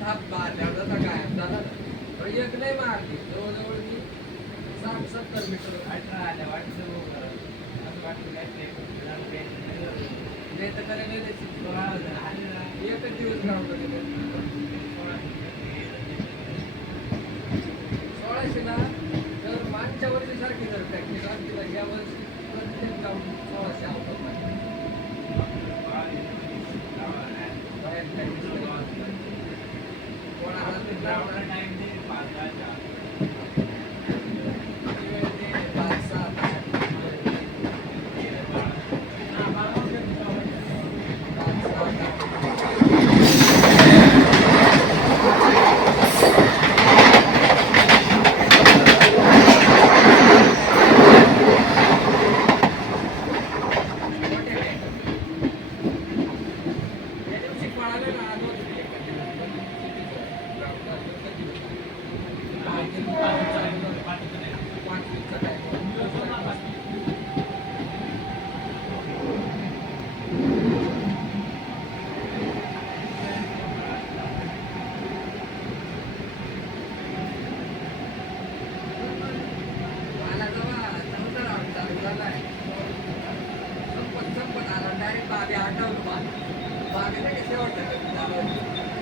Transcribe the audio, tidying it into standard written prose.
थाप मारल्यावर जसा गायब झाला एक नाही मारली जवळजवळ मी 60-70 मीटर आल्या वाटतं नाही तर करायला एकच दिवस ग्राउंड 1600 ना तर मागच्या वर्षी सारखी जर प्रॅक्टिस असती तर या वर्षी प्रत्येक ग्राउंड 1600 आवडत बागेला कसे वाटतं